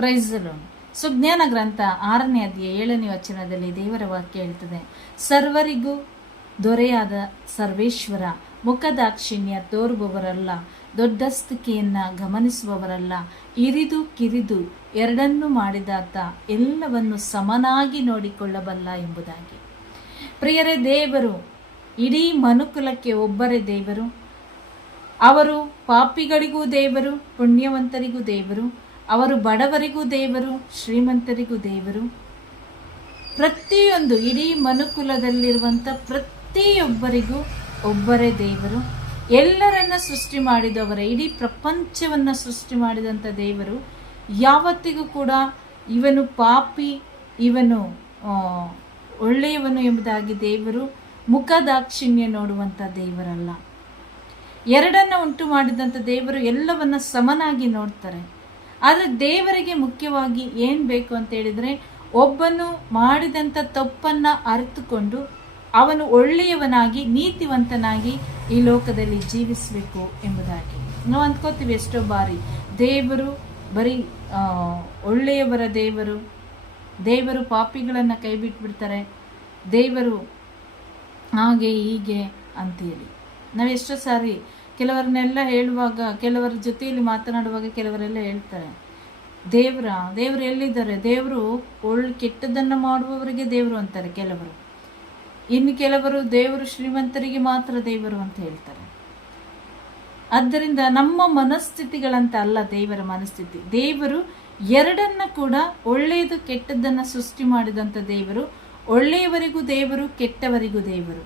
Price the lord. ಸುಜ್ಞಾನ ಗ್ರಂಥ 6ನೇ ಅಧ್ಯಾಯ 7ನೇ ವಚನದಲ್ಲಿ ದೇವರ ವಾಕ್ಯ ಹೇಳ್ತದೆ, ಸರ್ವರಿಗೂ ದೊರೆಯಾದ ಸರ್ವೇಶ್ವರ, ಮುಖದಾಕ್ಷಿಣ್ಯ ತೋರುವವರಲ್ಲ, ದೊಡ್ಡಸ್ತಿಕೆಯನ್ನ ಗಮನಿಸುವವರಲ್ಲ, ಇರಿದು ಕಿರಿದು ಎರಡನ್ನೂ ಮಾಡಿದಾತ ಎಲ್ಲವನ್ನು ಸಮನಾಗಿ ನೋಡಿಕೊಳ್ಳಬಲ್ಲ ಎಂಬುದಾಗಿ. ಪ್ರಿಯರೇ, ದೇವರು ಇಡೀ ಮನುಕುಲಕ್ಕೆ ಒಬ್ಬರೇ ದೇವರು. ಅವರು ಪಾಪಿಗಳಿಗೂ ದೇವರು, ಪುಣ್ಯವಂತರಿಗೂ ದೇವರು. ಅವರು ಬಡವರಿಗೂ ದೇವರು, ಶ್ರೀಮಂತರಿಗೂ ದೇವರು. ಪ್ರತಿಯೊಂದು ಇಡೀ ಮನುಕುಲದಲ್ಲಿರುವಂಥ ಪ್ರತಿಯೊಬ್ಬರಿಗೂ ಒಬ್ಬರೇ ದೇವರು. ಎಲ್ಲರನ್ನ ಸೃಷ್ಟಿ ಮಾಡಿದವರೇ, ಇಡೀ ಪ್ರಪಂಚವನ್ನು ಸೃಷ್ಟಿ ಮಾಡಿದಂಥ ದೇವರು ಯಾವತ್ತಿಗೂ ಕೂಡ ಇವನು ಪಾಪಿ, ಇವನು ಒಳ್ಳೆಯವನು ಎಂಬುದಾಗಿ ದೇವರು ಮುಖದಾಕ್ಷಿಣ್ಯ ನೋಡುವಂಥ ದೇವರಲ್ಲ. ಎರಡನ್ನ ಉಂಟು ಮಾಡಿದಂಥ ದೇವರು ಎಲ್ಲವನ್ನ ಸಮನಾಗಿ ನೋಡ್ತಾರೆ. ಆದರೆ ದೇವರಿಗೆ ಮುಖ್ಯವಾಗಿ ಏನು ಬೇಕು ಅಂತ ಹೇಳಿದರೆ, ಒಬ್ಬನು ಮಾಡಿದಂಥ ತಪ್ಪನ್ನ ಅರಿತುಕೊಂಡು ಅವನು ಒಳ್ಳೆಯವನಾಗಿ ನೀತಿವಂತನಾಗಿ ಈ ಲೋಕದಲ್ಲಿ ಜೀವಿಸಬೇಕು ಎಂಬುದಾಗಿ. ನಾವು ಅಂದ್ಕೋತೀವಿ ಎಷ್ಟೋ ಬಾರಿ ದೇವರು ಬರೀ ಒಳ್ಳೆಯವರ ದೇವರು ಪಾಪಿಗಳನ್ನು ಕೈ ಬಿಟ್ಬಿಡ್ತಾರೆ, ದೇವರು ಹಾಗೆ ಹೀಗೆ ಅಂತೇಳಿ ನಾವು ಎಷ್ಟೋ ಸಾರಿ ಕೆಲವರನ್ನೆಲ್ಲ ಹೇಳುವಾಗ, ಕೆಲವರ ಜೊತೆಯಲ್ಲಿ ಮಾತನಾಡುವಾಗ ಕೆಲವರೆಲ್ಲ ಹೇಳ್ತಾರೆ, ದೇವರು ಎಲ್ಲಿದ್ದಾರೆ, ದೇವರು ಕೆಟ್ಟದನ್ನು ಮಾಡುವವರಿಗೆ ದೇವರು ಅಂತಾರೆ ಕೆಲವರು. ಇನ್ನು ಕೆಲವರು ದೇವರು ಶ್ರೀಮಂತರಿಗೆ ಮಾತ್ರ ದೇವರು ಅಂತ ಹೇಳ್ತಾರೆ. ಆದ್ದರಿಂದ ನಮ್ಮ ಮನಸ್ಥಿತಿಗಳಂತ ಅಲ್ಲ ದೇವರ ಮನಸ್ಥಿತಿ. ದೇವರು ಎರಡನ್ನ ಕೂಡ, ಒಳ್ಳೆಯದು ಕೆಟ್ಟದ್ದನ್ನು ಸೃಷ್ಟಿ ಮಾಡಿದಂಥ ದೇವರು, ಒಳ್ಳೆಯವರಿಗೂ ದೇವರು, ಕೆಟ್ಟವರಿಗೂ ದೇವರು.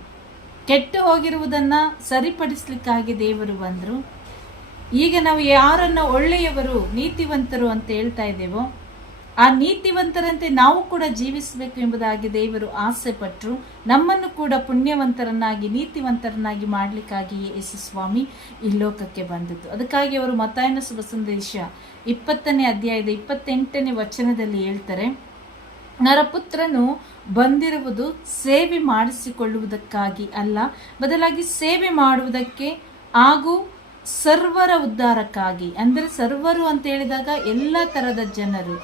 ಕೆಟ್ಟು ಹೋಗಿರುವುದನ್ನು ಸರಿಪಡಿಸ್ಲಿಕ್ಕಾಗಿ ದೇವರು ಬಂದರು. ಈಗ ನಾವು ಯಾರನ್ನ ಒಳ್ಳೆಯವರು, ನೀತಿವಂತರು ಅಂತ ಹೇಳ್ತಾ ಇದ್ದೇವೋ, ಆ ನೀತಿವಂತರಂತೆ ನಾವು ಕೂಡ ಜೀವಿಸಬೇಕು ಎಂಬುದಾಗಿ ದೇವರು ಆಸೆ ಪಟ್ಟರು. ನಮ್ಮನ್ನು ಕೂಡ ಪುಣ್ಯವಂತರನ್ನಾಗಿ, ನೀತಿವಂತರನ್ನಾಗಿ ಮಾಡಲಿಕ್ಕಾಗಿ ಯೇಸು ಸ್ವಾಮಿ ಈ ಲೋಕಕ್ಕೆ ಬಂದದ್ದು. ಅದಕ್ಕಾಗಿ ಅವರು ಮತ್ತಾಯನ ಶುಭ ಸಂದೇಶ 20ನೇ ಅಧ್ಯಾಯದ 28ನೇ ವಚನದಲ್ಲಿ ಹೇಳ್ತಾರೆ, ನರಪುತ್ರನು ಬಂದಿರುವುದು ಸೇವೆ ಮಾಡಿಸಿಕೊಳ್ಳುವುದಕ್ಕಾಗಿ ಅಲ್ಲ, ಬದಲಾಗಿ ಸೇವೆ ಮಾಡುವುದಕ್ಕೆ ಹಾಗೂ ಸರ್ವರ ಉದ್ಧಾರಕ್ಕಾಗಿ. ಅಂದರೆ ಸರ್ವರು ಅಂತ ಹೇಳಿದಾಗ ಎಲ್ಲ ಥರದ ಜನರು,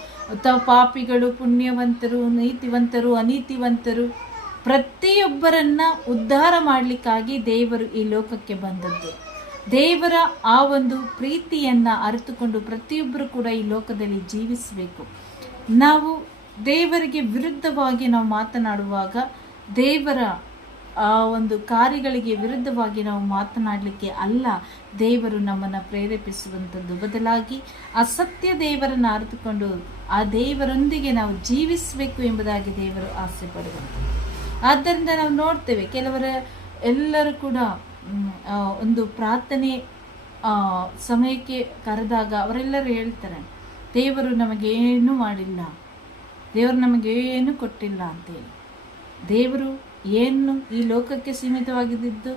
ಪಾಪಿಗಳು, ಪುಣ್ಯವಂತರು, ನೀತಿವಂತರು, ಅನೀತಿವಂತರು, ಪ್ರತಿಯೊಬ್ಬರನ್ನ ಉದ್ಧಾರ ಮಾಡಲಿಕ್ಕಾಗಿ ದೇವರು ಈ ಲೋಕಕ್ಕೆ ಬಂದದ್ದು. ದೇವರ ಆ ಒಂದು ಪ್ರೀತಿಯನ್ನ ಅರಿತುಕೊಂಡು ಪ್ರತಿಯೊಬ್ಬರು ಕೂಡ ಈ ಲೋಕದಲ್ಲಿ ಜೀವಿಸಬೇಕು. ನಾವು ದೇವರಿಗೆ ವಿರುದ್ಧವಾಗಿ ನಾವು ಮಾತನಾಡುವಾಗ, ದೇವರ ಆ ಒಂದು ಕಾರ್ಯಗಳಿಗೆ ವಿರುದ್ಧವಾಗಿ ನಾವು ಮಾತನಾಡಲಿಕ್ಕೆ ಅಲ್ಲ ದೇವರು ನಮ್ಮನ್ನು ಪ್ರೇರೇಪಿಸುವಂಥದ್ದು. ಬದಲಾಗಿ ಅಸತ್ಯ ದೇವರನ್ನು ಅರಿತುಕೊಂಡು ಆ ದೇವರೊಂದಿಗೆ ನಾವು ಜೀವಿಸಬೇಕು ಎಂಬುದಾಗಿ ದೇವರು ಆಸೆ ಪಡುವಂಥದ್ದು. ಆದ್ದರಿಂದ ನಾವು ನೋಡ್ತೇವೆ, ಎಲ್ಲರೂ ಕೂಡ ಒಂದು ಪ್ರಾರ್ಥನೆ ಸಮಯಕ್ಕೆ ಕರೆದಾಗ ಅವರೆಲ್ಲರೂ ಹೇಳ್ತಾರೆ, ದೇವರು ನಮಗೇನು ಮಾಡಿಲ್ಲ, ದೇವರು ನಮಗೇನು ಕೊಟ್ಟಿಲ್ಲ ಅಂತೇಳಿ. ದೇವರು ಏನು ಈ ಲೋಕಕ್ಕೆ ಸೀಮಿತವಾಗಿದ್ದು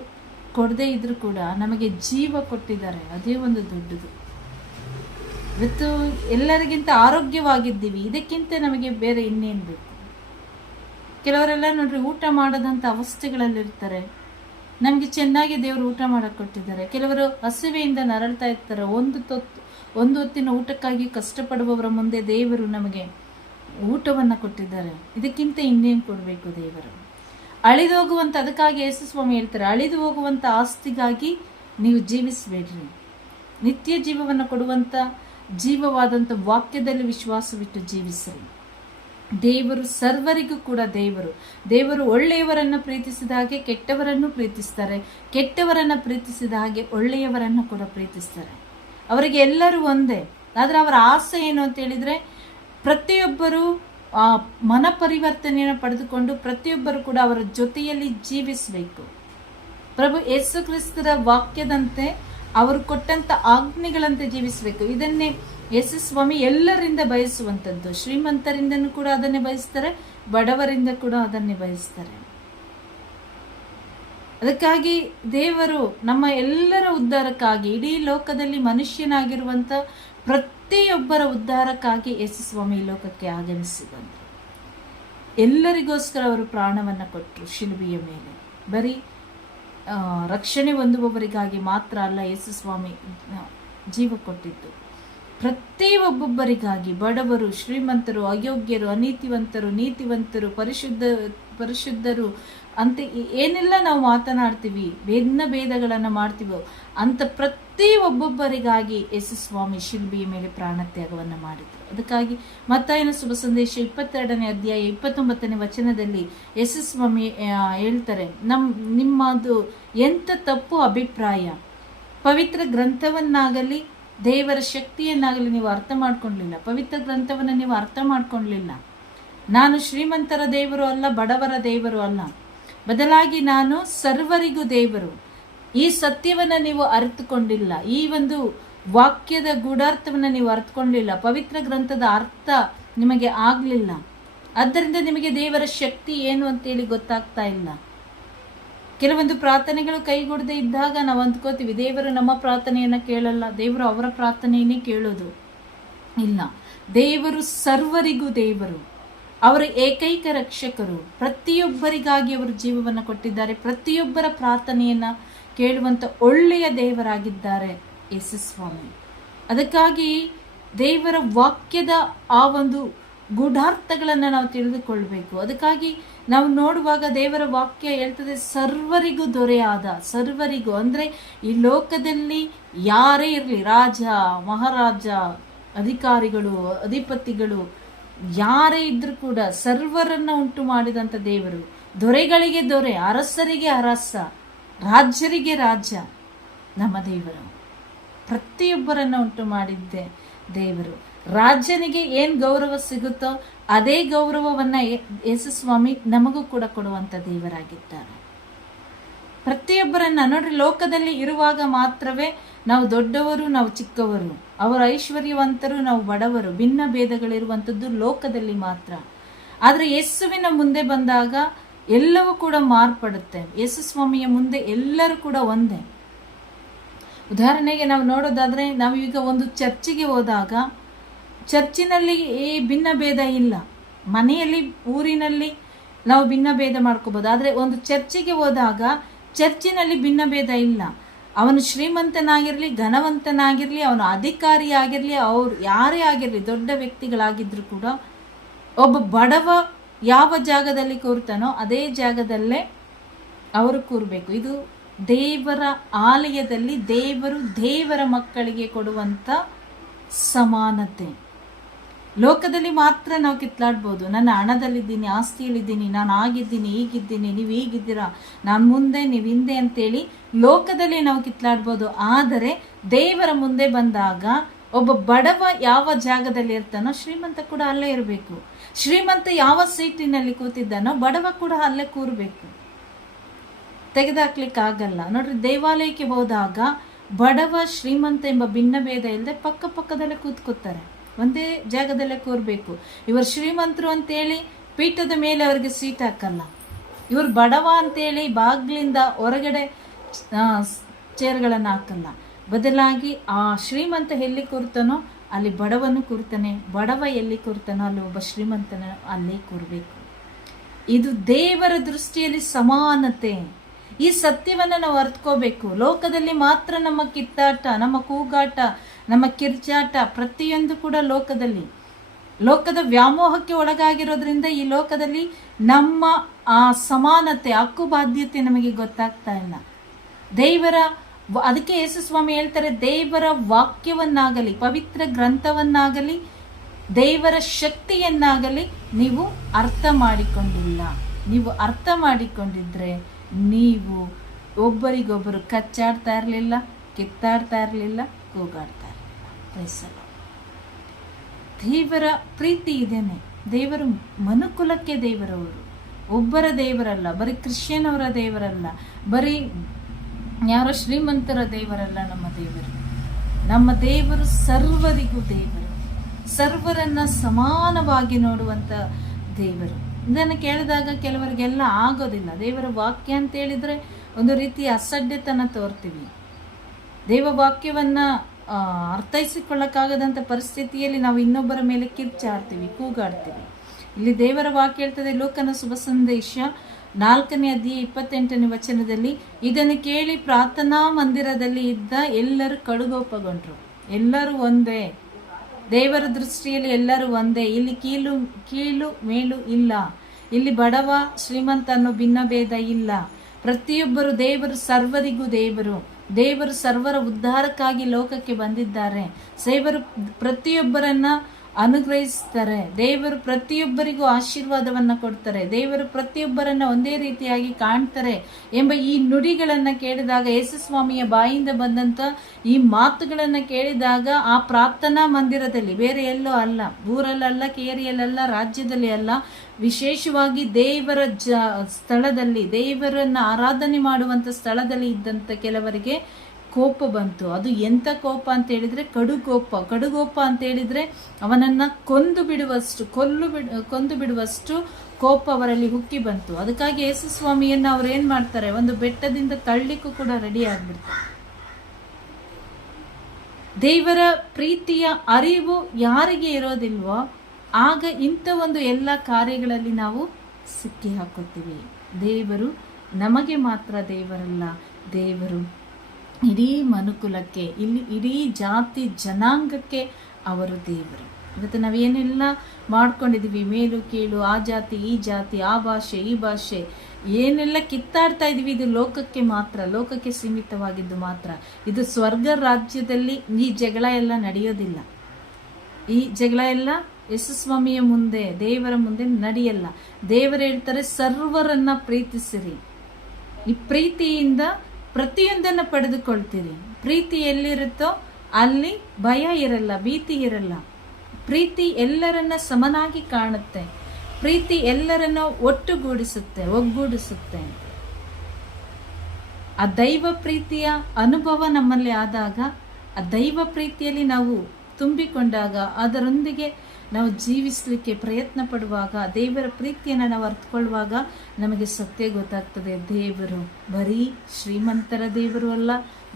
ಕೊಡದೇ ಇದ್ರೂ ಕೂಡ ನಮಗೆ ಜೀವ ಕೊಟ್ಟಿದ್ದಾರೆ, ಅದೇ ಒಂದು ದೊಡ್ಡದು. ಇವತ್ತು ಎಲ್ಲರಿಗಿಂತ ಆರೋಗ್ಯವಾಗಿದ್ದೀವಿ, ಇದಕ್ಕಿಂತ ನಮಗೆ ಬೇರೆ ಇನ್ನೇನು ಬೇಕು? ಕೆಲವರೆಲ್ಲ ನೋಡ್ರಿ, ಊಟ ಮಾಡದಂಥ ಅವಸ್ಥೆಗಳಲ್ಲಿರ್ತಾರೆ, ನಮಗೆ ಚೆನ್ನಾಗಿ ದೇವರು ಊಟ ಮಾಡಕ್ಕೆ ಕೊಟ್ಟಿದ್ದಾರೆ. ಕೆಲವರು ಹಸಿವೆಯಿಂದ ನರಳ್ತಾ ಇರ್ತಾರೆ, ಒಂದು ಹೊತ್ತಿನ ಊಟಕ್ಕಾಗಿ ಕಷ್ಟಪಡುವವರ ಮುಂದೆ ದೇವರು ನಮಗೆ ಊಟವನ್ನು ಕೊಟ್ಟಿದ್ದಾರೆ. ಇದಕ್ಕಿಂತ ಇನ್ನೇನು ಕೊಡಬೇಕು ದೇವರು? ಅಳಿದು ಹೋಗುವಂಥ, ಅದಕ್ಕಾಗಿ ಯೇಸು ಸ್ವಾಮಿ ಹೇಳ್ತಾರೆ, ಅಳಿದು ಹೋಗುವಂಥ ಆಸ್ತಿಗಾಗಿ ನೀವು ಜೀವಿಸಬೇಡ್ರಿ, ನಿತ್ಯ ಜೀವವನ್ನು ಕೊಡುವಂಥ ಜೀವವಾದಂಥ ವಾಕ್ಯದಲ್ಲಿ ವಿಶ್ವಾಸವಿಟ್ಟು ಜೀವಿಸ್ರಿ. ದೇವರು ಸರ್ವರಿಗೂ ಕೂಡ ದೇವರು ಒಳ್ಳೆಯವರನ್ನು ಪ್ರೀತಿಸಿದ ಹಾಗೆ ಕೆಟ್ಟವರನ್ನು ಪ್ರೀತಿಸ್ತಾರೆ, ಕೆಟ್ಟವರನ್ನು ಪ್ರೀತಿಸಿದ ಹಾಗೆ ಒಳ್ಳೆಯವರನ್ನು ಕೂಡ ಪ್ರೀತಿಸ್ತಾರೆ. ಅವರಿಗೆ ಎಲ್ಲರೂ ಒಂದೇ. ಆದರೆ ಅವರ ಆಸೆ ಏನು ಅಂತ ಹೇಳಿದರೆ, ಪ್ರತಿಯೊಬ್ಬರು ಮನ ಪರಿವರ್ತನೆಯನ್ನು ಪಡೆದುಕೊಂಡು ಪ್ರತಿಯೊಬ್ಬರು ಕೂಡ ಅವರ ಜೊತೆಯಲ್ಲಿ ಜೀವಿಸಬೇಕು. ಪ್ರಭು ಯೇಸು ಕ್ರಿಸ್ತರ ವಾಕ್ಯದಂತೆ, ಅವರು ಕೊಟ್ಟಂತ ಆಜ್ಞೆಗಳಂತೆ ಜೀವಿಸಬೇಕು. ಇದನ್ನೇ ಯೇಸು ಸ್ವಾಮಿ ಎಲ್ಲರಿಂದ ಬಯಸುವಂಥದ್ದು. ಶ್ರೀಮಂತರಿಂದನೂ ಕೂಡ ಅದನ್ನೇ ಬಯಸ್ತಾರೆ, ಬಡವರಿಂದ ಕೂಡ ಅದನ್ನೇ ಬಯಸ್ತಾರೆ. ಅದಕ್ಕಾಗಿ ದೇವರು ನಮ್ಮ ಎಲ್ಲರ ಉದ್ಧಾರಕ್ಕಾಗಿ, ಇಡೀ ಲೋಕದಲ್ಲಿ ಮನುಷ್ಯನಾಗಿರುವಂಥ ಪ್ರತಿಯೊಬ್ಬರ ಉದ್ಧಾರಕ್ಕಾಗಿ ಯೇಸು ಸ್ವಾಮಿ ಈ ಲೋಕಕ್ಕೆ ಆಗಮಿಸಿ ಬಂದರು. ಎಲ್ಲರಿಗೋಸ್ಕರ ಅವರು ಪ್ರಾಣವನ್ನು ಕೊಟ್ಟರು ಶಿಲುಬೆಯ ಮೇಲೆ. ಬರೀ ರಕ್ಷಣೆ ಹೊಂದುವವರಿಗಾಗಿ ಮಾತ್ರ ಅಲ್ಲ ಯೇಸು ಸ್ವಾಮಿ ಜೀವ ಕೊಟ್ಟಿದ್ದು, ಒಬ್ಬೊಬ್ಬರಿಗಾಗಿ, ಬಡವರು, ಶ್ರೀಮಂತರು, ಅಯೋಗ್ಯರು, ಅನೀತಿವಂತರು, ನೀತಿವಂತರು, ಪರಿಶುದ್ಧರು ಅಂತ ಏನೆಲ್ಲ ನಾವು ಮಾತನಾಡ್ತೀವಿ, ಭೇದಗಳನ್ನು ಮಾಡ್ತೀವೋ ಅಂತ ಒಬ್ಬೊಬ್ಬರಿಗಾಗಿ ಯೇಸು ಸ್ವಾಮಿ ಶಿಲ್ಬೆಯ ಮೇಲೆ ಪ್ರಾಣತ್ಯಾಗವನ್ನು ಮಾಡಿದರು. ಅದಕ್ಕಾಗಿ ಮತ್ತಾಯನ ಶುಭ ಸಂದೇಶ 22ನೇ ಅಧ್ಯಾಯ 29ನೇ ವಚನದಲ್ಲಿ ಯೇಸು ಸ್ವಾಮಿ ಹೇಳ್ತಾರೆ, ನಿಮ್ಮದು ಎಂಥ ತಪ್ಪು ಅಭಿಪ್ರಾಯ, ಪವಿತ್ರ ಗ್ರಂಥವನ್ನಾಗಲಿ ದೇವರ ಶಕ್ತಿಯನ್ನಾಗಲಿ ನೀವು ಅರ್ಥ ಮಾಡ್ಕೊಳ್ಳಲಿಲ್ಲ. ಪವಿತ್ರ ಗ್ರಂಥವನ್ನು ನೀವು ಅರ್ಥ ಮಾಡ್ಕೊಳ್ಳಲಿಲ್ಲ. ನಾನು ಶ್ರೀಮಂತರ ದೇವರು ಅಲ್ಲ, ಬಡವರ ದೇವರು ಅಲ್ಲ, ಬದಲಾಗಿ ನಾನು ಸರ್ವರಿಗೂ ದೇವರು. ಈ ಸತ್ಯವನ್ನು ನೀವು ಅರಿತುಕೊಂಡಿಲ್ಲ, ಈ ಒಂದು ವಾಕ್ಯದ ಗೂಢಾರ್ಥವನ್ನು ನೀವು ಅರ್ಥಕೊಂಡಿಲ್ಲ, ಪವಿತ್ರ ಗ್ರಂಥದ ಅರ್ಥ ನಿಮಗೆ ಆಗಲಿಲ್ಲ. ಆದ್ದರಿಂದ ನಿಮಗೆ ದೇವರ ಶಕ್ತಿ ಏನು ಅಂತೇಳಿ ಗೊತ್ತಾಗ್ತಾ ಇಲ್ಲ. ಕೆಲವೊಂದು ಪ್ರಾರ್ಥನೆಗಳು ಕೈಗೂಡದೆ ಇದ್ದಾಗ ನಾವು ಅಂದ್ಕೋತೀವಿ ದೇವರು ನಮ್ಮ ಪ್ರಾರ್ಥನೆಯನ್ನು ಕೇಳಲ್ಲ, ದೇವರು ಅವರ ಪ್ರಾರ್ಥನೆಯನ್ನೇ ಕೇಳೋದು. ಇಲ್ಲ, ದೇವರು ಸರ್ವರಿಗೂ ದೇವರು, ಅವರು ಏಕೈಕ ರಕ್ಷಕರು. ಪ್ರತಿಯೊಬ್ಬರಿಗಾಗಿ ಅವರು ಜೀವವನ್ನು ಕೊಟ್ಟಿದ್ದಾರೆ. ಪ್ರತಿಯೊಬ್ಬರ ಪ್ರಾರ್ಥನೆಯನ್ನು ಕೇಳುವಂಥ ಒಳ್ಳೆಯ ದೇವರಾಗಿದ್ದಾರೆ ಯೇಸು ಸ್ವಾಮಿ. ಅದಕ್ಕಾಗಿ ದೇವರ ವಾಕ್ಯದ ಆ ಒಂದು ಗೂಢಾರ್ಥಗಳನ್ನು ನಾವು ತಿಳಿದುಕೊಳ್ಬೇಕು. ಅದಕ್ಕಾಗಿ ನಾವು ನೋಡುವಾಗ ದೇವರ ವಾಕ್ಯ ಹೇಳ್ತದೆ, ಸರ್ವರಿಗೂ ದೊರೆಯಾದ, ಸರ್ವರಿಗೂ ಅಂದರೆ ಈ ಲೋಕದಲ್ಲಿ ಯಾರೇ ಇರಲಿ, ರಾಜ, ಮಹಾರಾಜ, ಅಧಿಕಾರಿಗಳು, ಅಧಿಪತಿಗಳು ಯಾರೇ ಇದ್ರೂ ಕೂಡ ಸರ್ವರನ್ನ ಉಂಟು ಮಾಡಿದಂಥ ದೇವರು, ದೊರೆಗಳಿಗೆ ದೊರೆ, ಅರಸರಿಗೆ ಅರಸ, ರಾಜ್ಯರಿಗೆ ರಾಜ್ಯ ನಮ್ಮ ದೇವರು. ಪ್ರತಿಯೊಬ್ಬರನ್ನ ಉಂಟು ಮಾಡಿದ್ದೆ ದೇವರು. ರಾಜ್ಯನಿಗೆ ಏನು ಗೌರವ ಸಿಗುತ್ತೋ ಅದೇ ಗೌರವವನ್ನು ಯೇಸು ಸ್ವಾಮಿ ನಮಗೂ ಕೂಡ ಕೊಡುವಂಥ ದೇವರಾಗಿದ್ದಾರೆ. ಪ್ರತಿಯೊಬ್ಬರನ್ನ ನೋಡ್ರಿ, ಲೋಕದಲ್ಲಿ ಇರುವಾಗ ಮಾತ್ರವೇ ನಾವು ದೊಡ್ಡವರು, ನಾವು ಚಿಕ್ಕವರು, ಅವರು ಐಶ್ವರ್ಯವಂತರು, ನಾವು ಬಡವರು, ಭಿನ್ನ ಭೇದಗಳಿರುವಂಥದ್ದು ಲೋಕದಲ್ಲಿ ಮಾತ್ರ. ಆದರೆ ಯೇಸುವಿನ ಮುಂದೆ ಬಂದಾಗ ಎಲ್ಲವೂ ಕೂಡ ಮಾರ್ಪಡುತ್ತೆ. ಯೇಸು ಸ್ವಾಮಿಯ ಮುಂದೆ ಎಲ್ಲರೂ ಕೂಡ ಒಂದೇ. ಉದಾಹರಣೆಗೆ ನಾವು ನೋಡೋದಾದ್ರೆ, ನಾವು ಈಗ ಒಂದು ಚರ್ಚಿಗೆ ಹೋದಾಗ ಚರ್ಚಿನಲ್ಲಿ ಈ ಭಿನ್ನ ಭೇದ ಇಲ್ಲ. ಮನೆಯಲ್ಲಿ, ಊರಿನಲ್ಲಿ ನಾವು ಭಿನ್ನ ಭೇದ ಮಾಡ್ಕೋಬಹುದು. ಆದರೆ ಒಂದು ಚರ್ಚಿಗೆ ಹೋದಾಗ ಚರ್ಚಿನಲ್ಲಿ ಭಿನ್ನ ಭೇದ ಇಲ್ಲ. ಅವನು ಶ್ರೀಮಂತನಾಗಿರಲಿ, ಘನವಂತನಾಗಿರಲಿ, ಅವನು ಅಧಿಕಾರಿ ಆಗಿರಲಿ, ಅವ್ರು ಯಾರೇ ಆಗಿರಲಿ, ದೊಡ್ಡ ವ್ಯಕ್ತಿಗಳಾಗಿದ್ರು ಕೂಡ ಒಬ್ಬ ಬಡವ ಯಾವ ಜಾಗದಲ್ಲಿ ಕೂರ್ತಾನೋ ಅದೇ ಜಾಗದಲ್ಲೇ ಅವರು ಕೂರಬೇಕು. ಇದು ದೇವರ ಆಲಯದಲ್ಲಿ ದೇವರ ಮಕ್ಕಳಿಗೆ ಕೊಡುವಂಥ ಸಮಾನತೆ. ಲೋಕದಲ್ಲಿ ಮಾತ್ರ ನಾವು ಕಿತ್ಲಾಡ್ಬೋದು, ನನ್ನ ಹಣದಲ್ಲಿದ್ದೀನಿ, ಆಸ್ತಿಯಲ್ಲಿದ್ದೀನಿ, ನಾನು ಆಗಿದ್ದೀನಿ, ಹೀಗಿದ್ದೀನಿ, ನೀವು ಹೀಗಿದ್ದೀರಾ, ನಾನು ಮುಂದೆ, ನೀವು ಹಿಂದೆ ಅಂತೇಳಿ ಲೋಕದಲ್ಲಿ ನಾವು ಕಿತ್ಲಾಡ್ಬೋದು. ಆದರೆ ದೇವರ ಮುಂದೆ ಬಂದಾಗ ಒಬ್ಬ ಬಡವ ಯಾವ ಜಾಗದಲ್ಲಿ ಇರ್ತಾನೋ ಶ್ರೀಮಂತ ಕೂಡ ಅಲ್ಲೇ ಇರಬೇಕು. ಶ್ರೀಮಂತ ಯಾವ ಸೀಟಿನಲ್ಲಿ ಕೂತಿದ್ದಾನೋ ಬಡವ ಕೂಡ ಅಲ್ಲೇ ಕೂರಬೇಕು. ತೆಗೆದಾಕ್ಲಿಕ್ಕೆ ಆಗಲ್ಲ. ನೋಡ್ರಿ, ದೇವಾಲಯಕ್ಕೆ ಹೋದಾಗ ಬಡವ ಶ್ರೀಮಂತ ಎಂಬ ಭಿನ್ನ ಭೇದ ಇಲ್ಲದೆ ಪಕ್ಕದಲ್ಲೇ ಕೂತ್ಕೋತಾರೆ, ಒಂದೇ ಜಾಗದಲ್ಲೇ ಕೂರಬೇಕು. ಇವರು ಶ್ರೀಮಂತರು ಅಂತೇಳಿ ಪೀಠದ ಮೇಲೆ ಅವರಿಗೆ ಸೀಟ್ ಹಾಕಲ್ಲ. ಇವರು ಬಡವ ಅಂತೇಳಿ ಬಾಗ್ಲಿಂದ ಹೊರಗಡೆ ಚೇರ್ಗಳನ್ನು ಹಾಕಲ್ಲ. ಬದಲಾಗಿ ಆ ಶ್ರೀಮಂತ ಎಲ್ಲಿ ಕೂರ್ತಾನೋ ಅಲ್ಲಿ ಬಡವನು ಕೂರ್ತಾನೆ, ಬಡವ ಎಲ್ಲಿ ಕೂರ್ತಾನೋ ಅಲ್ಲಿ ಒಬ್ಬ ಶ್ರೀಮಂತನ ಅಲ್ಲೇ ಕೂರಬೇಕು. ಇದು ದೇವರ ದೃಷ್ಟಿಯಲ್ಲಿ ಸಮಾನತೆ. ಈ ಸತ್ಯವನ್ನು ನಾವು ಅರ್ಥಕೋಬೇಕು. ಲೋಕದಲ್ಲಿ ಮಾತ್ರ ನಮ್ಮ ಕಿತ್ತಾಟ, ನಮ್ಮ ಕೂಗಾಟ, ನಮ್ಮ ಕಿರ್ಚಾಟ ಪ್ರತಿಯೊಂದು ಕೂಡ ಲೋಕದ ವ್ಯಾಮೋಹಕ್ಕೆ ಒಳಗಾಗಿರೋದ್ರಿಂದ ಈ ಲೋಕದಲ್ಲಿ ನಮ್ಮ ಆ ಸಮಾನತೆ, ಹಕ್ಕು ಬಾಧ್ಯತೆ ನಮಗೆ ಗೊತ್ತಾಗ್ತಾ ಇಲ್ಲ. ಅದಕ್ಕೆ ಯೇಸು ಸ್ವಾಮಿ ಹೇಳ್ತಾರೆ, ದೇವರ ವಾಕ್ಯವನ್ನಾಗಲಿ, ಪವಿತ್ರ ಗ್ರಂಥವನ್ನಾಗಲಿ, ದೇವರ ಶಕ್ತಿಯನ್ನಾಗಲಿ ನೀವು ಅರ್ಥ ಮಾಡಿಕೊಂಡಿಲ್ಲ. ನೀವು ಅರ್ಥ ಮಾಡಿಕೊಂಡಿದ್ರೆ ನೀವು ಒಬ್ಬರಿಗೊಬ್ಬರು ಕಚ್ಚಾಡ್ತಾ ಇರಲಿಲ್ಲ, ಕಿತ್ತಾಡ್ತಾ ಇರಲಿಲ್ಲ, ಕೂಗಾಡ್ತಾ ಇರಲಿಲ್ಲ. ದೇವರ ಪ್ರೀತಿ ಇದೇನೆ. ದೇವರು ಮನುಕುಲಕ್ಕೆ ದೇವರವರು, ಒಬ್ಬರ ದೇವರಲ್ಲ, ಬರೀ ಕ್ರಿಶ್ಚಿಯನ್ ಅವರ ದೇವರಲ್ಲ, ಬರೀ ಯಾರೋ ಶ್ರೀಮಂತರ ದೇವರಲ್ಲ. ನಮ್ಮ ದೇವರು ಸರ್ವರಿಗೂ ದೇವರು, ಸರ್ವರನ್ನ ಸಮಾನವಾಗಿ ನೋಡುವಂಥ ದೇವರು. ಇದನ್ನು ಕೇಳಿದಾಗ ಕೆಲವರಿಗೆಲ್ಲ ಆಗೋದಿಲ್ಲ. ದೇವರ ವಾಕ್ಯ ಅಂತ ಹೇಳಿದ್ರೆ ಒಂದು ರೀತಿ ಅಸಡ್ಡೆತನ ತೋರ್ತೀವಿ. ದೇವ ವಾಕ್ಯವನ್ನು ಅರ್ಥೈಸಿಕೊಳ್ಳಕ್ಕಾಗದಂಥ ಪರಿಸ್ಥಿತಿಯಲ್ಲಿ ನಾವು ಇನ್ನೊಬ್ಬರ ಮೇಲೆ ಕಿರ್ಚಾಡ್ತೀವಿ, ಕೂಗಾಡ್ತೀವಿ. ಇಲ್ಲಿ ದೇವರ ವಾಕ್ಯ ಹೇಳ್ತದೆ, ಲೂಕನ ಶುಭ ಸಂದೇಶ 4ನೇ ಅಧ್ಯಾಯ 28ನೇ ವಚನದಲ್ಲಿ, ಇದನ್ನು ಕೇಳಿ ಪ್ರಾರ್ಥನಾ ಮಂದಿರದಲ್ಲಿ ಇದ್ದ ಎಲ್ಲರೂ ಕಡುಗೋಪಗೊಂಡ್ರು. ಎಲ್ಲರೂ ಒಂದೇ, ದೇವರ ದೃಷ್ಟಿಯಲ್ಲಿ ಎಲ್ಲರೂ ಒಂದೇ. ಇಲ್ಲಿ ಕೀಳು ಮೇಲು ಇಲ್ಲ. ಇಲ್ಲಿ ಬಡವ ಶ್ರೀಮಂತ ಅನ್ನೋ ಭಿನ್ನ ಭೇದ ಇಲ್ಲ. ಪ್ರತಿಯೊಬ್ಬರು ದೇವರು, ಸರ್ವರಿಗೂ ದೇವರು ಸರ್ವರ ಉದ್ಧಾರಕ್ಕಾಗಿ ಲೋಕಕ್ಕೆ ಬಂದಿದ್ದಾರೆ. ದೇವರು ಪ್ರತಿಯೊಬ್ಬರನ್ನ ಅನುಗ್ರಹಿಸ್ತಾರೆ. ದೇವರು ಪ್ರತಿಯೊಬ್ಬರಿಗೂ ಆಶೀರ್ವಾದವನ್ನ ಕೊಡ್ತಾರೆ. ದೇವರು ಪ್ರತಿಯೊಬ್ಬರನ್ನ ಒಂದೇ ರೀತಿಯಾಗಿ ಕಾಣ್ತಾರೆ ಎಂಬ ಈ ನುಡಿಗಳನ್ನ ಕೇಳಿದಾಗ, ಯೇಸುಸ್ವಾಮಿಯ ಬಾಯಿಂದ ಬಂದಂತ ಈ ಮಾತುಗಳನ್ನ ಕೇಳಿದಾಗ, ಆ ಪ್ರಾರ್ಥನಾ ಮಂದಿರದಲ್ಲಿ, ಬೇರೆ ಎಲ್ಲೋ ಅಲ್ಲ, ಊರಲ್ಲ, ಕೇರಿಯಲ್ಲ, ರಾಜ್ಯದಲ್ಲಿ ಅಲ್ಲ, ವಿಶೇಷವಾಗಿ ದೇವರ ಸ್ಥಳದಲ್ಲಿ, ದೇವರನ್ನ ಆರಾಧನೆ ಮಾಡುವಂತ ಸ್ಥಳದಲ್ಲಿ ಇದ್ದಂತ ಕೆಲವರಿಗೆ ಕೋಪ ಬಂತು. ಅದು ಎಂತ ಕೋಪ ಅಂತ ಹೇಳಿದ್ರೆ ಕಡುಗೋಪ ಅಂತ ಹೇಳಿದ್ರೆ ಅವನನ್ನ ಕೊಂದು ಬಿಡುವಷ್ಟು ಕೋಪ ಅವರಲ್ಲಿ ಹುಕ್ಕಿ ಬಂತು. ಅದಕ್ಕಾಗಿ ಯೇಸುಸ್ವಾಮಿಯನ್ನ ಅವ್ರು ಏನ್ ಮಾಡ್ತಾರೆ, ಒಂದು ಬೆಟ್ಟದಿಂದ ತಳ್ಳಿಕ್ಕೂ ಕೂಡ ರೆಡಿ ಆಗ್ಬಿಡ್ತಾರೆ. ದೇವರ ಪ್ರೀತಿಯ ಅರಿವು ಯಾರಿಗೆ ಇರೋದಿಲ್ವೋ ಆಗ ಇಂಥ ಒಂದು ಎಲ್ಲ ಕಾರ್ಯಗಳಲ್ಲಿ ನಾವು ಸಿಕ್ಕಿ ಹಾಕೋತೀವಿ. ದೇವರು ನಮಗೆ ಮಾತ್ರ ದೇವರಲ್ಲ, ದೇವರು ಇಡೀ ಮನುಕುಲಕ್ಕೆ, ಇಡೀ ಜಾತಿ ಜನಾಂಗಕ್ಕೆ ಅವರು ದೇವರು. ಇವತ್ತು ನಾವೇನೆಲ್ಲ ಮಾಡ್ಕೊಂಡಿದ್ದೀವಿ, ಮೇಲು ಕೀಳು, ಆ ಜಾತಿ ಈ ಜಾತಿ, ಆ ಭಾಷೆ ಈ ಭಾಷೆ, ಏನೆಲ್ಲ ಕಿತ್ತಾಡ್ತಾ ಇದೀವಿ, ಇದು ಲೋಕಕ್ಕೆ ಮಾತ್ರ, ಲೋಕಕ್ಕೆ ಸೀಮಿತವಾಗಿದ್ದು ಮಾತ್ರ. ಇದು ಸ್ವರ್ಗ ರಾಜ್ಯದಲ್ಲಿ ಈ ಜಗಳ ಎಲ್ಲ ನಡೆಯೋದಿಲ್ಲ. ಈ ಜಗಳ ಎಲ್ಲ ಯೇಸುಸ್ವಾಮಿಯ ಮುಂದೆ, ದೇವರ ಮುಂದೆ ನಡೆಯಲ್ಲ. ದೇವರು ಹೇಳ್ತಾರೆ, ಸರ್ವರನ್ನ ಪ್ರೀತಿಸಿರಿ. ಈ ಪ್ರೀತಿಯಿಂದ ಪ್ರತಿಯೊಂದನ್ನ ಪಡೆದುಕೊಳ್ತೀರಿ. ಪ್ರೀತಿ ಎಲ್ಲಿರುತ್ತೋ ಅಲ್ಲಿ ಭಯ ಇರಲ್ಲ, ಭೀತಿ ಇರಲ್ಲ. ಪ್ರೀತಿ ಎಲ್ಲರನ್ನ ಸಮನಾಗಿ ಕಾಣುತ್ತೆ. ಪ್ರೀತಿ ಎಲ್ಲರನ್ನ ಒಗ್ಗೂಡಿಸುತ್ತೆ. ಆ ದೈವ ಪ್ರೀತಿಯ ಅನುಭವ ನಮ್ಮಲ್ಲಿ ಆದಾಗ, ಆ ದೈವ ಪ್ರೀತಿಯಲ್ಲಿ ನಾವು ತುಂಬಿಕೊಂಡಾಗ, ಅದರೊಂದಿಗೆ ನಾವು ಜೀವಿಸಲಿಕ್ಕೆ ಪ್ರಯತ್ನ ಪಡುವಾಗ, ದೇವರ ಪ್ರೀತಿಯನ್ನು ನಾವು ಅರ್ಥಕೊಳ್ಳುವಾಗ ನಮಗೆ ಸತ್ಯ ಗೊತ್ತಾಗ್ತದೆ. ದೇವರು ಬರೀ ಶ್ರೀಮಂತರ ದೇವರು ಅಲ್ಲ,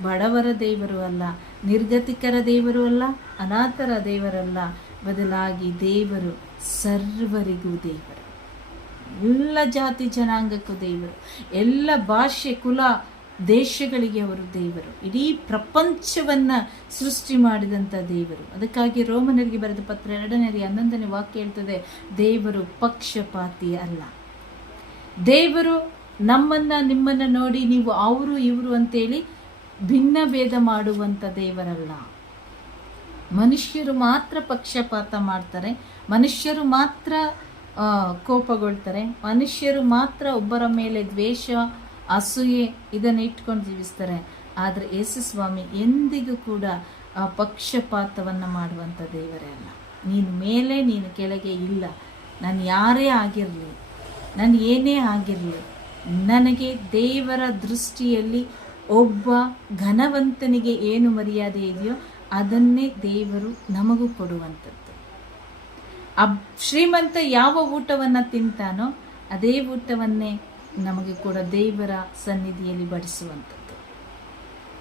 ಬಡವರ ದೇವರು ಅಲ್ಲ, ನಿರ್ಗತಿಕರ ದೇವರು ಅಲ್ಲ, ಅನಾಥರ ದೇವರಲ್ಲ. ಬದಲಾಗಿ ದೇವರು ಸರ್ವರಿಗೂ ದೇವರು, ಎಲ್ಲ ಜಾತಿ ಜನಾಂಗಕ್ಕೂ ದೇವರು, ಎಲ್ಲ ಭಾಷೆ ಕುಲ ದೇಶಗಳಿಗೆ ಅವರು ದೇವರು, ಇಡೀ ಪ್ರಪಂಚವನ್ನ ಸೃಷ್ಟಿ ಮಾಡಿದಂಥ ದೇವರು. ಅದಕ್ಕಾಗಿ ರೋಮನರಿಗೆ ಬರೆದ ಪತ್ರ 2:11 ವಾಕ್ಯ ಹೇಳ್ತದೆ, ದೇವರು ಪಕ್ಷಪಾತಿ ಅಲ್ಲ. ದೇವರು ನಿಮ್ಮನ್ನ ನೋಡಿ ನೀವು ಅವರು ಇವರು ಅಂತೇಳಿ ಭಿನ್ನ ಭೇದ ಮಾಡುವಂತ ದೇವರಲ್ಲ. ಮನುಷ್ಯರು ಮಾತ್ರ ಪಕ್ಷಪಾತ ಮಾಡ್ತಾರೆ, ಮನುಷ್ಯರು ಮಾತ್ರ ಕೋಪಗೊಳ್ತಾರೆ, ಮನುಷ್ಯರು ಮಾತ್ರ ಒಬ್ಬರ ಮೇಲೆ ದ್ವೇಷ, ಅಸೂಯೆ ಇದನ್ನು ಇಟ್ಕೊಂಡು ಜೀವಿಸ್ತಾರೆ. ಆದರೆ ಯೇಸುಸ್ವಾಮಿ ಎಂದಿಗೂ ಕೂಡ ಆ ಪಕ್ಷಪಾತವನ್ನು ಮಾಡುವಂಥ ದೇವರೇ ಅಲ್ಲ. ನೀನು ಮೇಲೆ ನೀನು ಕೆಳಗೆ ಇಲ್ಲ, ನಾನು ಯಾರೇ ಆಗಿರಲಿ, ನಾನು ಏನೇ ಆಗಿರಲಿ, ನನಗೆ ದೇವರ ದೃಷ್ಟಿಯಲ್ಲಿ ಒಬ್ಬ ಘನವಂತನಿಗೆ ಏನು ಮರ್ಯಾದೆ ಇದೆಯೋ ಅದನ್ನೇ ದೇವರು ನಮಗೂ ಕೊಡುವಂಥದ್ದು. ಶ್ರೀಮಂತ ಯಾವ ಊಟವನ್ನು ತಿಂತಾನೋ ಅದೇ ಊಟವನ್ನೇ ನಮಗೆ ಕೂಡ ದೇವರ ಸನ್ನಿಧಿಯಲ್ಲಿ ಬಡಿಸುವಂಥದ್ದು.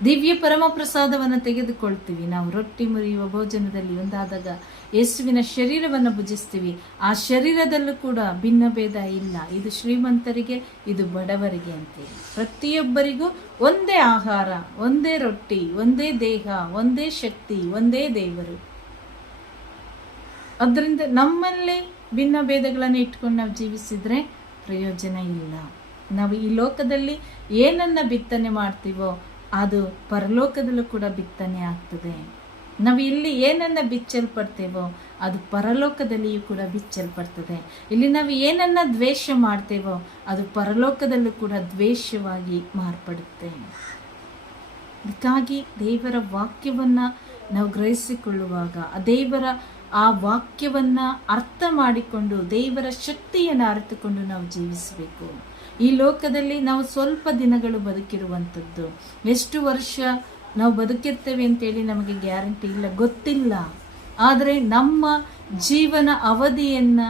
ದಿವ್ಯ ಪರಮ ಪ್ರಸಾದವನ್ನು ತೆಗೆದುಕೊಳ್ತೀವಿ. ನಾವು ರೊಟ್ಟಿ ಮುರಿಯುವ ಭೋಜನದಲ್ಲಿ ಒಂದಾದಾಗ ಯೇಸುವಿನ ಶರೀರವನ್ನು ಭುಜಿಸ್ತೀವಿ. ಆ ಶರೀರದಲ್ಲೂ ಕೂಡ ಭಿನ್ನ ಭೇದ ಇಲ್ಲ, ಇದು ಶ್ರೀಮಂತರಿಗೆ, ಇದು ಬಡವರಿಗೆ ಅಂತೇಳಿ. ಪ್ರತಿಯೊಬ್ಬರಿಗೂ ಒಂದೇ ಆಹಾರ, ಒಂದೇ ರೊಟ್ಟಿ, ಒಂದೇ ದೇಹ, ಒಂದೇ ಶಕ್ತಿ, ಒಂದೇ ದೇವರು. ಅದರಿಂದ ನಮ್ಮಲ್ಲೇ ಭಿನ್ನ ಭೇದಗಳನ್ನು ಇಟ್ಕೊಂಡು ನಾವು ಜೀವಿಸಿದ್ರೆ ಪ್ರಯೋಜನ ಇಲ್ಲ. ನಾವು ಈ ಲೋಕದಲ್ಲಿ ಏನನ್ನ ಬಿತ್ತನೆ ಮಾಡ್ತೀವೋ ಅದು ಪರಲೋಕದಲ್ಲೂ ಕೂಡ ಬಿತ್ತನೆ ಆಗ್ತದೆ. ನಾವು ಇಲ್ಲಿ ಏನನ್ನ ಬಿಚ್ಚಲ್ಪಡ್ತೇವೋ ಅದು ಪರಲೋಕದಲ್ಲಿಯೂ ಕೂಡ ಬಿಚ್ಚಲ್ಪಡ್ತದೆ. ಇಲ್ಲಿ ನಾವು ಏನನ್ನ ದ್ವೇಷ ಮಾಡ್ತೇವೋ ಅದು ಪರಲೋಕದಲ್ಲೂ ಕೂಡ ದ್ವೇಷವಾಗಿ ಮಾರ್ಪಡುತ್ತೆ. ಅದಕ್ಕಾಗಿ ದೇವರ ವಾಕ್ಯವನ್ನ ನಾವು ಗ್ರಹಿಸಿಕೊಳ್ಳುವಾಗ, ದೇವರ ಆ ವಾಕ್ಯವನ್ನ ಅರ್ಥ ಮಾಡಿಕೊಂಡು ದೇವರ ಶಕ್ತಿಯನ್ನು ಅರಿತುಕೊಂಡು ನಾವು ಜೀವಿಸಬೇಕು. ಈ ಲೋಕದಲ್ಲಿ ನಾವು ಸ್ವಲ್ಪ ದಿನಗಳು ಬದುಕಿರುವಂಥದ್ದು, ಎಷ್ಟು ವರ್ಷ ನಾವು ಬದುಕಿರ್ತೇವೆ ಅಂತೇಳಿ ನಮಗೆ ಗ್ಯಾರಂಟಿ ಇಲ್ಲ, ಗೊತ್ತಿಲ್ಲ. ಆದರೆ ನಮ್ಮ ಜೀವನ ಅವಧಿಯನ್ನ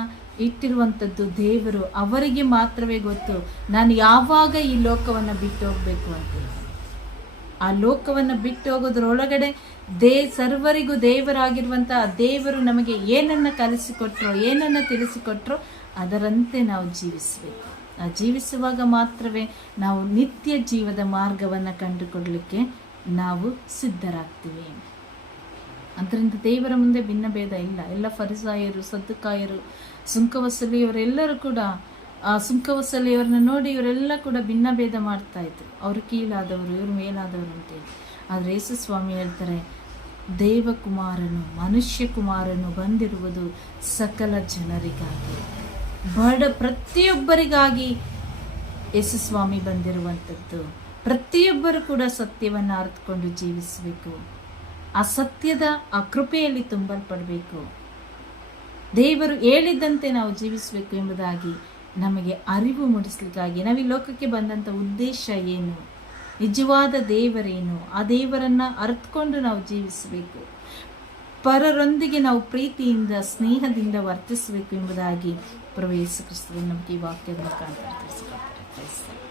ಇಟ್ಟಿರುವಂಥದ್ದು ದೇವರು, ಅವರಿಗೆ ಮಾತ್ರವೇ ಗೊತ್ತು ನಾನು ಯಾವಾಗ ಈ ಲೋಕವನ್ನು ಬಿಟ್ಟು ಹೋಗ್ಬೇಕು ಅಂತೇಳಿ. ಆ ಲೋಕವನ್ನು ಬಿಟ್ಟು ಹೋಗೋದ್ರೊಳಗಡೆ ಸರ್ವರಿಗೂ ದೇವರಾಗಿರುವಂತಹ ದೇವರು ನಮಗೆ ಏನನ್ನ ಕಲಿಸಿಕೊಟ್ರೋ, ಏನನ್ನ ತಿಳಿಸಿಕೊಟ್ರೋ ಅದರಂತೆ ನಾವು ಜೀವಿಸಬೇಕು. ಆ ಜೀವಿಸುವಾಗ ಮಾತ್ರವೇ ನಾವು ನಿತ್ಯ ಜೀವದ ಮಾರ್ಗವನ್ನು ಕಂಡುಕೊಳ್ಳಲಿಕ್ಕೆ ನಾವು ಸಿದ್ಧರಾಗ್ತೀವಿ. ಅದರಿಂದ ದೇವರ ಮುಂದೆ ಭಿನ್ನ ಭೇದ ಇಲ್ಲ. ಎಲ್ಲ ಫರಿಸಾಯರು, ಸದ್ದುಕಾಯರು, ಸುಂಕ ವಸೂಲಿಯವರೆಲ್ಲರೂ ಕೂಡ ಆ ಸುಂಕ ವಸೂಲಿಯವರನ್ನ ನೋಡಿ ಇವರೆಲ್ಲ ಕೂಡ ಭಿನ್ನ ಭೇದ ಮಾಡ್ತಾ ಇದ್ರು. ಅವರು ಕೀಳಾದವರು, ಇವರು ಮೇಲಾದವರು ಅಂತೇಳಿ. ಆದರೆ ಯೇಸು ಸ್ವಾಮಿ ಹೇಳ್ತಾರೆ, ದೇವಕುಮಾರನು, ಮನುಷ್ಯ ಕುಮಾರನು ಬಂದಿರುವುದು ಸಕಲ ಜನರಿಗಾಗಿ, ಪ್ರತಿಯೊಬ್ಬರಿಗಾಗಿ ಯೇಸು ಸ್ವಾಮಿ ಬಂದಿರುವಂಥದ್ದು. ಪ್ರತಿಯೊಬ್ಬರು ಕೂಡ ಸತ್ಯವನ್ನು ಅರಿತುಕೊಂಡು ಜೀವಿಸಬೇಕು. ಆ ಸತ್ಯದ ಆ ಕೃಪೆಯಲ್ಲಿ ತುಂಬಲ್ಪಡಬೇಕು. ದೇವರು ಹೇಳಿದಂತೆ ನಾವು ಜೀವಿಸಬೇಕು ಎಂಬುದಾಗಿ ನಮಗೆ ಅರಿವು ಮೂಡಿಸಲಿಕ್ಕಾಗಿ ನಾವು ಈ ಲೋಕಕ್ಕೆ ಬಂದಂಥ ಉದ್ದೇಶ ಏನು, ನಿಜವಾದ ದೇವರೇನು, ಆ ದೇವರನ್ನು ಅರಿತುಕೊಂಡು ನಾವು ಜೀವಿಸಬೇಕು. ಪರರೊಂದಿಗೆ ನಾವು ಪ್ರೀತಿಯಿಂದ, ಸ್ನೇಹದಿಂದ ವರ್ತಿಸಬೇಕು ಎಂಬುದಾಗಿ ಪ್ರಭು ಯೇಸು ಕ್ರಿಸ್ತರು ನಮಗೆ ಈ ವಾಕ್ಯದ ಮುಖಾಂತರ ತಿಳಿಸಿಕೊಡ್ತಾರೆ.